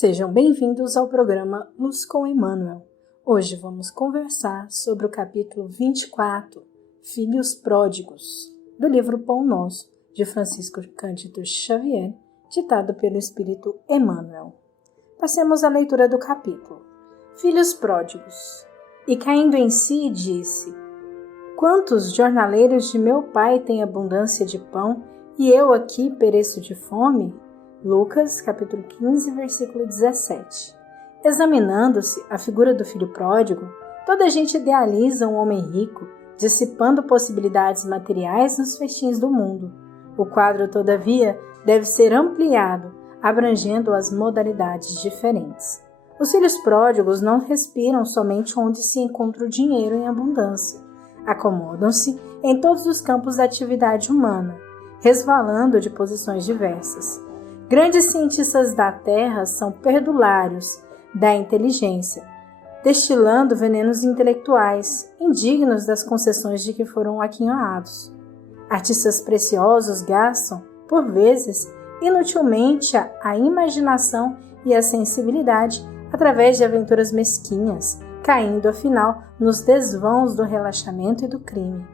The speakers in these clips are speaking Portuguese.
Sejam bem-vindos ao programa Luz com Emmanuel. Hoje vamos conversar sobre o capítulo 24, Filhos Pródigos, do livro Pão Nosso, de Francisco Cândido Xavier, ditado pelo Espírito Emmanuel. Passemos à leitura do capítulo. Filhos Pródigos. E caindo em si, disse: Quantos jornaleiros de meu pai têm abundância de pão, e eu aqui pereço de fome? Lucas, capítulo 15, versículo 17. Examinando-se a figura do filho pródigo, toda a gente idealiza um homem rico, dissipando possibilidades materiais nos festins do mundo. O quadro, todavia, deve ser ampliado, abrangendo as modalidades diferentes. Os filhos pródigos não respiram somente onde se encontra o dinheiro em abundância. Acomodam-se em todos os campos da atividade humana, resvalando de posições diversas. Grandes cientistas da Terra são perdulários da inteligência, destilando venenos intelectuais, indignos das concessões de que foram aquinhoados. Artistas preciosos gastam, por vezes, inutilmente a imaginação e a sensibilidade através de aventuras mesquinhas, caindo, afinal, nos desvãos do relaxamento e do crime.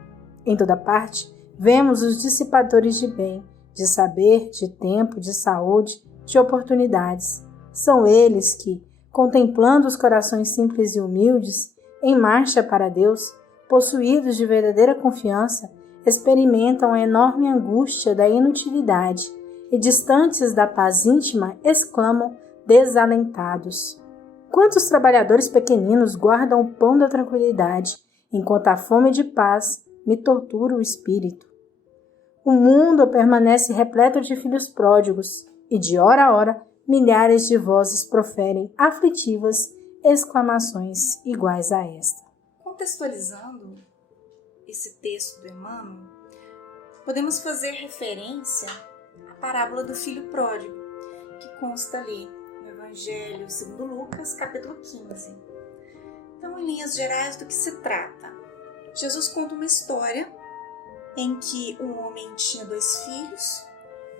Em toda parte, vemos os dissipadores de bem, de saber, de tempo, de saúde, de oportunidades. São eles que, contemplando os corações simples e humildes, em marcha para Deus, possuídos de verdadeira confiança, experimentam a enorme angústia da inutilidade e, distantes da paz íntima, exclamam desalentados: Quantos trabalhadores pequeninos guardam o pão da tranquilidade, enquanto a fome de paz me tortura o espírito? O mundo permanece repleto de filhos pródigos, e de hora a hora milhares de vozes proferem aflitivas exclamações iguais a esta. Contextualizando esse texto do Emmanuel, podemos fazer referência à parábola do filho pródigo, que consta ali no Evangelho segundo Lucas, capítulo 15. Então, em linhas gerais, do que se trata? Jesus conta uma história em que um homem tinha 2 filhos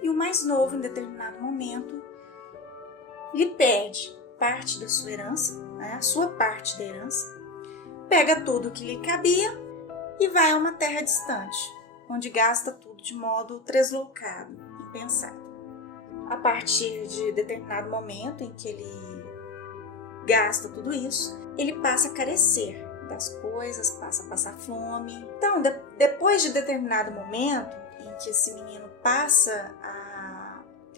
e o mais novo, em determinado momento, lhe pede parte da sua herança, a sua parte da herança, pega tudo o que lhe cabia e vai a uma terra distante, onde gasta tudo de modo tresloucado, impensado. A partir de determinado momento em que ele gasta tudo isso, ele passa a carecer das coisas, passa a passar fome. Então, depois de determinado momento em que esse menino passa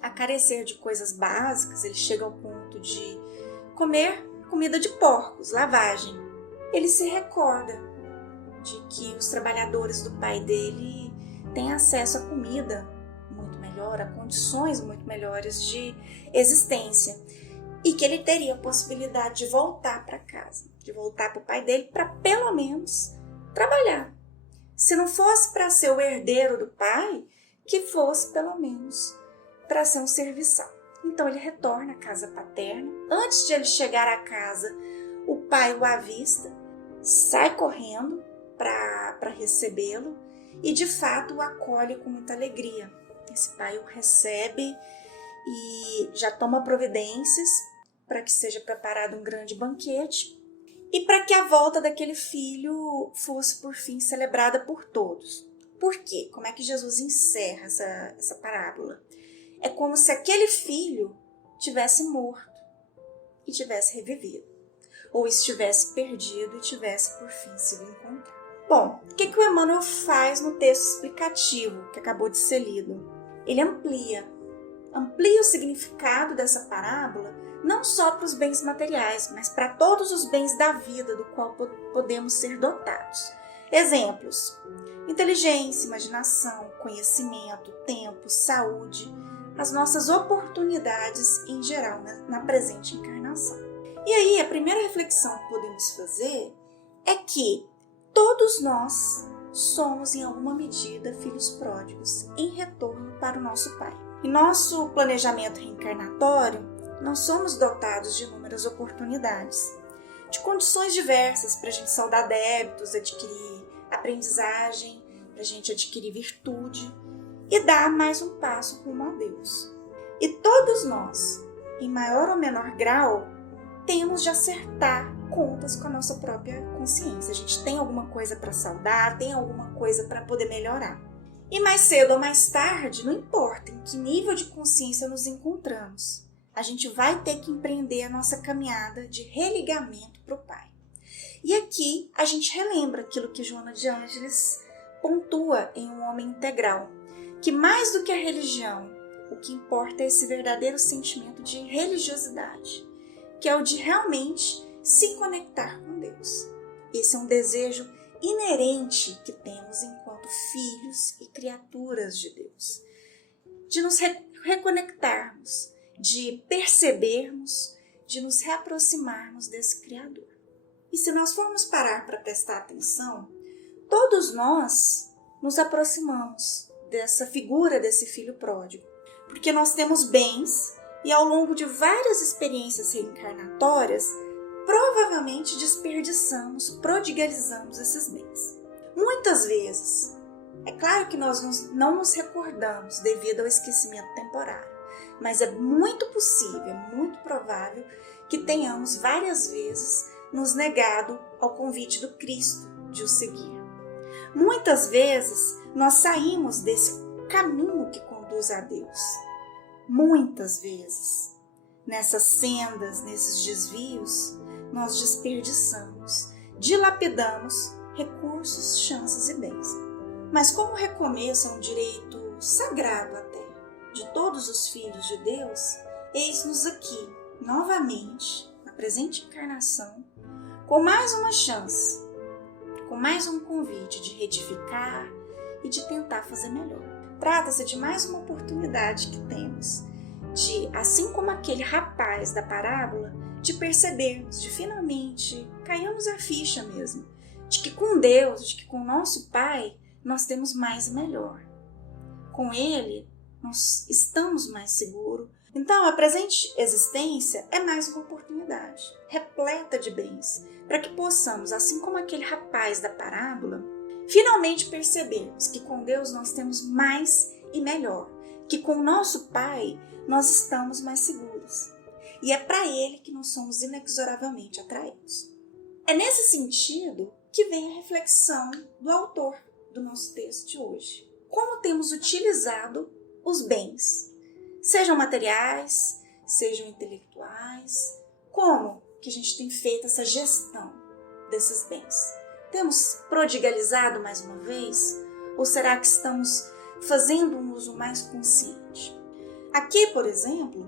a carecer de coisas básicas, ele chega ao ponto de comer comida de porcos, lavagem. Ele se recorda de que os trabalhadores do pai dele têm acesso a comida muito melhor, a condições muito melhores de existência, e que ele teria a possibilidade de voltar para casa, de voltar para o pai dele para pelo menos trabalhar. Se não fosse para ser o herdeiro do pai, que fosse pelo menos para ser um serviçal. Então ele retorna à casa paterna. Antes de ele chegar à casa, o pai o avista, sai correndo para recebê-lo e de fato o acolhe com muita alegria. Esse pai o recebe e já toma providências para que seja preparado um grande banquete e para que a volta daquele filho fosse por fim celebrada por todos. Por quê? Como é que Jesus encerra essa parábola? É como se aquele filho tivesse morto e tivesse revivido, ou estivesse perdido e tivesse por fim sido encontrado. Bom, o que o Emmanuel faz no texto explicativo que acabou de ser lido? Ele amplia o significado dessa parábola não só para os bens materiais, mas para todos os bens da vida do qual podemos ser dotados. Exemplos: inteligência, imaginação, conhecimento, tempo, saúde, as nossas oportunidades em geral na presente encarnação. E aí, a primeira reflexão que podemos fazer é que todos nós somos, em alguma medida, filhos pródigos em retorno para o nosso Pai. Em nosso planejamento reencarnatório, nós somos dotados de inúmeras oportunidades, de condições diversas para a gente saldar débitos, adquirir aprendizagem, para a gente adquirir virtude e dar mais um passo rumo a Deus. E todos nós em maior ou menor grau, temos de acertar contas com a nossa própria consciência. A gente tem alguma coisa para saudar, tem alguma coisa para poder melhorar. E mais cedo ou mais tarde, não importa em que nível de consciência nos encontramos, a gente vai ter que empreender a nossa caminhada de religamento para o Pai. E aqui a gente relembra aquilo que Joana de Ângeles pontua em Um Homem Integral, que mais do que a religião, o que importa é esse verdadeiro sentimento de religiosidade, que é o de realmente se conectar com Deus. Esse é um desejo inerente que temos enquanto filhos e criaturas de Deus, de nos reconectarmos, de percebermos, de nos reaproximarmos desse Criador. E se nós formos parar para prestar atenção, todos nós nos aproximamos dessa figura desse filho pródigo, porque nós temos bens e ao longo de várias experiências reencarnatórias, provavelmente desperdiçamos, prodigalizamos esses bens. Muitas vezes, é claro que nós não nos recordamos devido ao esquecimento temporário, mas é muito possível, é muito provável que tenhamos várias vezes nos negado ao convite do Cristo de o seguir. Muitas vezes nós saímos desse caminho que conduz a Deus. Muitas vezes, nessas sendas, nesses desvios, nós desperdiçamos, dilapidamos recursos, chances e bens. Mas como o recomeço é um direito sagrado até de todos os filhos de Deus, eis-nos aqui, novamente, na presente encarnação, com mais uma chance, com mais um convite de retificar e de tentar fazer melhor. Trata-se de mais uma oportunidade que temos de, assim como aquele rapaz da parábola, de percebermos, de finalmente cairmos a ficha mesmo, de que com Deus, de que com o nosso Pai, nós temos mais e melhor. Com Ele, nós estamos mais seguros. Então, a presente existência é mais uma oportunidade, repleta de bens, para que possamos, assim como aquele rapaz da parábola, finalmente percebermos que com Deus nós temos mais e melhor, que com o nosso Pai nós estamos mais seguros. E é para Ele que nós somos inexoravelmente atraídos. É nesse sentido que vem a reflexão do autor do nosso texto de hoje. Como temos utilizado os bens, sejam materiais, sejam intelectuais, como que a gente tem feito essa gestão desses bens? Temos prodigalizado mais uma vez? Ou será que estamos fazendo um uso mais consciente? Aqui, por exemplo,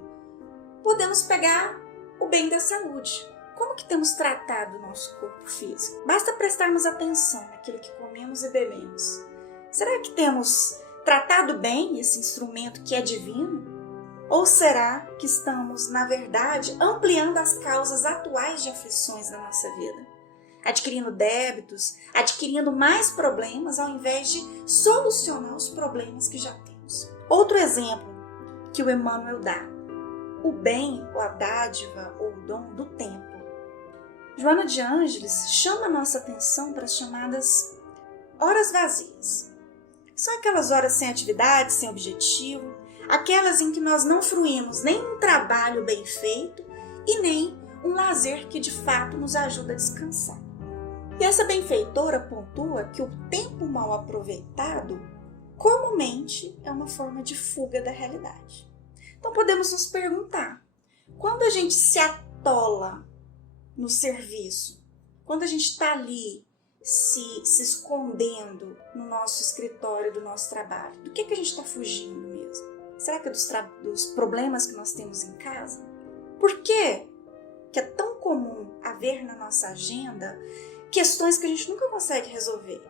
podemos pegar o bem da saúde. Como que temos tratado o nosso corpo físico? Basta prestarmos atenção naquilo que comemos e bebemos. Será que temos tratado bem esse instrumento que é divino? Ou será que estamos, na verdade, ampliando as causas atuais de aflições da nossa vida? Adquirindo débitos, adquirindo mais problemas, ao invés de solucionar os problemas que já temos. Outro exemplo que o Emmanuel dá: o bem, ou a dádiva, ou o dom do tempo. Joana de Ângeles chama a nossa atenção para as chamadas horas vazias. São aquelas horas sem atividade, sem objetivo, aquelas em que nós não fruímos nem um trabalho bem feito e nem um lazer que de fato nos ajuda a descansar. E essa benfeitora pontua que o tempo mal aproveitado comumente é uma forma de fuga da realidade. Então podemos nos perguntar, quando a gente se atola no serviço, quando a gente está ali se escondendo no nosso escritório, do nosso trabalho, do que a gente está fugindo mesmo? Será que é dos problemas que nós temos em casa? Por que é tão comum haver na nossa agenda questões que a gente nunca consegue resolver?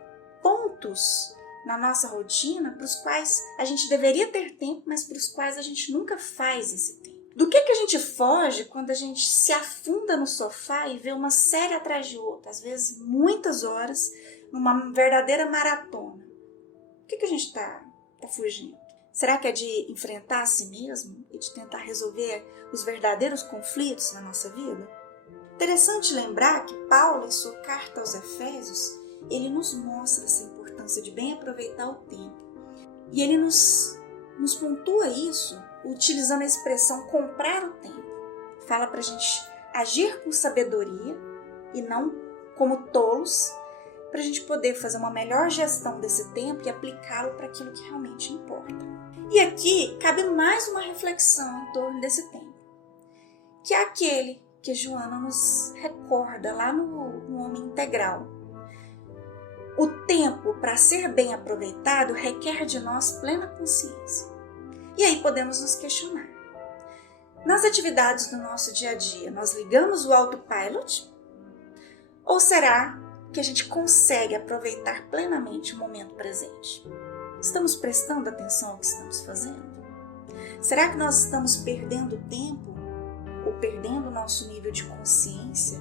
Pontos na nossa rotina para os quais a gente deveria ter tempo, mas para os quais a gente nunca faz esse tempo. Do que a gente foge quando a gente se afunda no sofá e vê uma série atrás de outra, às vezes muitas horas, numa verdadeira maratona? O que a gente está fugindo? Será que é de enfrentar a si mesmo e de tentar resolver os verdadeiros conflitos na nossa vida? Interessante lembrar que Paulo, em sua carta aos Efésios, ele nos mostra essa importância de bem aproveitar o tempo. E ele nos pontua isso utilizando a expressão comprar o tempo. fala para a gente agir com sabedoria e não como tolos, para a gente poder fazer uma melhor gestão desse tempo e aplicá-lo para aquilo que realmente importa. E aqui cabe mais uma reflexão em torno desse tempo, que é aquele que Joana nos recorda lá no Homem Integral. O tempo, para ser bem aproveitado, requer de nós plena consciência. E aí podemos nos questionar. Nas atividades do nosso dia a dia, nós ligamos o autopilot? Ou será que a gente consegue aproveitar plenamente o momento presente? Estamos prestando atenção ao que estamos fazendo? Será que nós estamos perdendo tempo ou perdendo o nosso nível de consciência,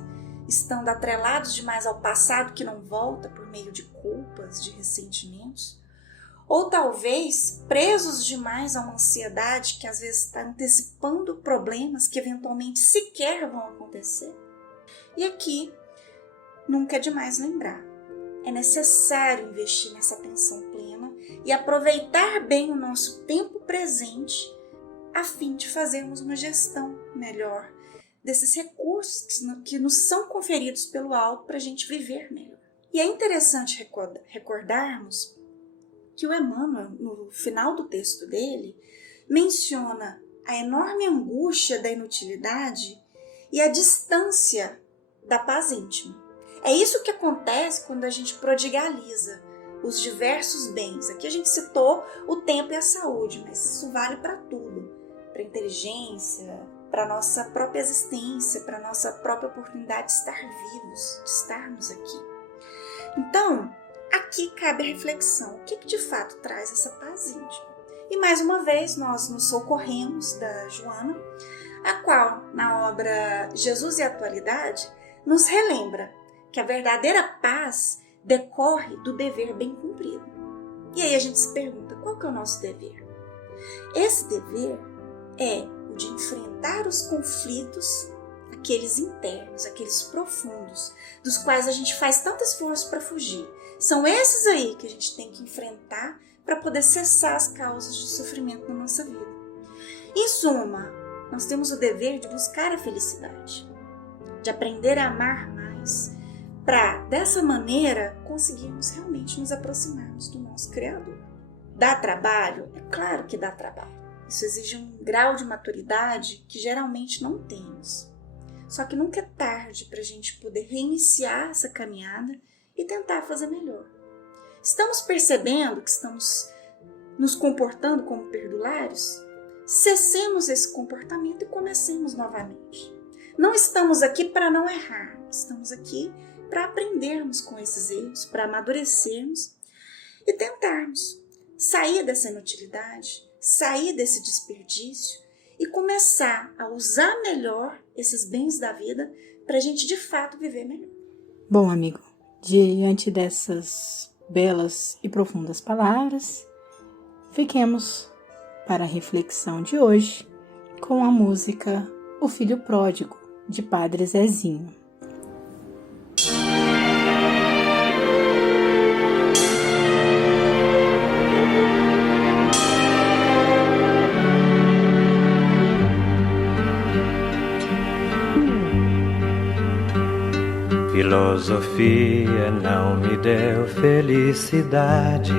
estando atrelados demais ao passado que não volta por meio de culpas, de ressentimentos? Ou talvez presos demais a uma ansiedade que às vezes está antecipando problemas que eventualmente sequer vão acontecer? E aqui, nunca é demais lembrar. É necessário investir nessa atenção plena e aproveitar bem o nosso tempo presente a fim de fazermos uma gestão melhor desses recursos que nos são conferidos pelo alto para a gente viver melhor. E é interessante recordarmos que o Emmanuel, no final do texto dele, menciona a enorme angústia da inutilidade e a distância da paz íntima. É isso que acontece quando a gente prodigaliza os diversos bens. Aqui a gente citou o tempo e a saúde, mas isso vale para tudo. Para a inteligência, para a nossa própria existência, para a nossa própria oportunidade de estar vivos, de estarmos aqui. Então, aqui cabe a reflexão. O que de fato traz essa paz íntima? E mais uma vez nós nos socorremos da Joana, a qual, na obra Jesus e a Atualidade, nos relembra que a verdadeira paz decorre do dever bem cumprido. E aí a gente se pergunta, qual que é o nosso dever? Esse dever é o de enfrentar os conflitos, aqueles internos, aqueles profundos, dos quais a gente faz tanto esforço para fugir. São esses aí que a gente tem que enfrentar para poder cessar as causas de sofrimento na nossa vida. Em suma, nós temos o dever de buscar a felicidade, de aprender a amar mais, para, dessa maneira, conseguirmos realmente nos aproximarmos do nosso Criador. Dá trabalho? É claro que dá trabalho. Isso exige um grau de maturidade que geralmente não temos. Só que nunca é tarde para a gente poder reiniciar essa caminhada e tentar fazer melhor. Estamos percebendo que estamos nos comportando como perdulários? Cessemos esse comportamento e comecemos novamente. Não estamos aqui para não errar, estamos aqui para aprendermos com esses erros, para amadurecermos e tentarmos sair dessa inutilidade, sair desse desperdício e começar a usar melhor esses bens da vida para a gente de fato viver melhor. Bom, amigo, diante dessas belas e profundas palavras, fiquemos para a reflexão de hoje com a música O Filho Pródigo, de Padre Zezinho. Filosofia não me deu felicidade,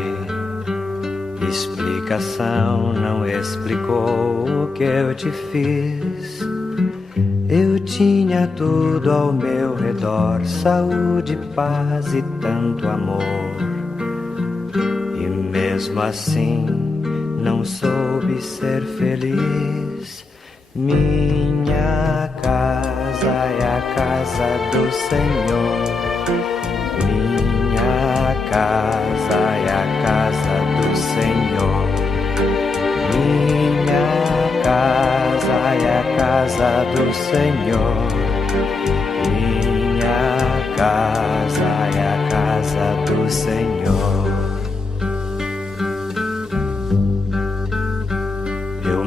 explicação não explicou o que eu te fiz. Eu tinha tudo ao meu redor, saúde, paz e tanto amor, e mesmo assim não soube ser feliz. Minha casa é a casa do Senhor, minha casa é a casa do Senhor, minha casa é a casa do Senhor, minha casa é a casa do Senhor.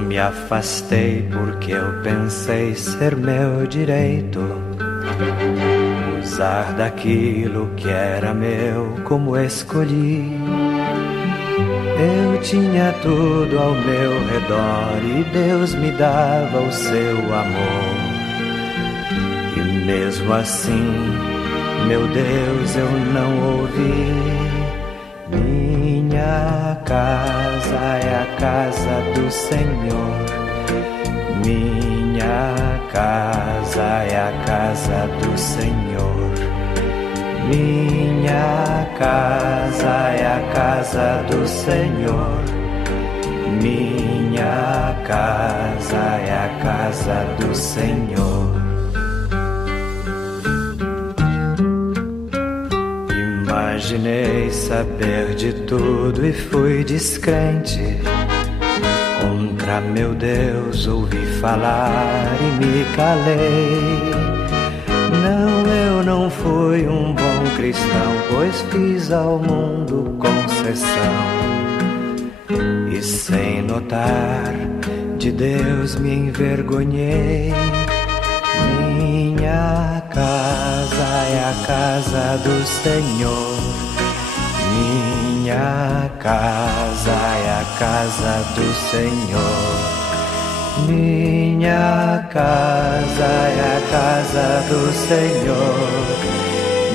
Me afastei porque eu pensei ser meu direito usar daquilo que era meu como escolhi. Eu tinha tudo ao meu redor e Deus me dava o seu amor, Mesmo assim, meu Deus, eu não ouvi. Minha casa é a casa do Senhor. Minha casa é a casa do Senhor. Minha casa é a casa do Senhor. Minha casa é a casa do Senhor. Imaginei saber de tudo e fui descrente. Contra meu Deus ouvi falar e me calei. Não, eu não fui um bom cristão, pois fiz ao mundo concessão. E sem notar, de Deus me envergonhei. Minha casa é a casa do Senhor. Minha casa é a casa do Senhor. Minha casa é a casa do Senhor.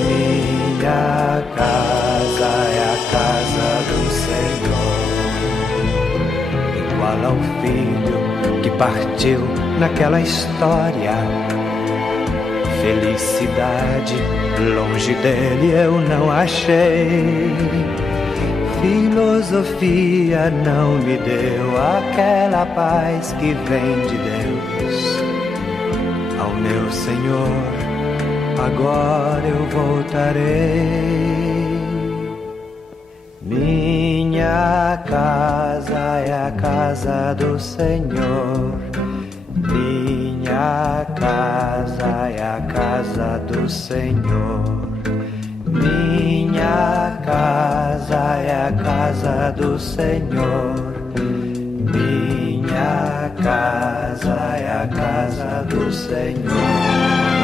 Minha casa é a casa do Senhor. Igual ao filho que partiu naquela história. Felicidade longe dele eu não achei. Filosofia não me deu aquela paz que vem de Deus. Ao meu Senhor, agora eu voltarei. Minha casa é a casa do Senhor. Minha casa é a casa do Senhor. Minha casa é a casa do Senhor. Minha casa é a casa do Senhor.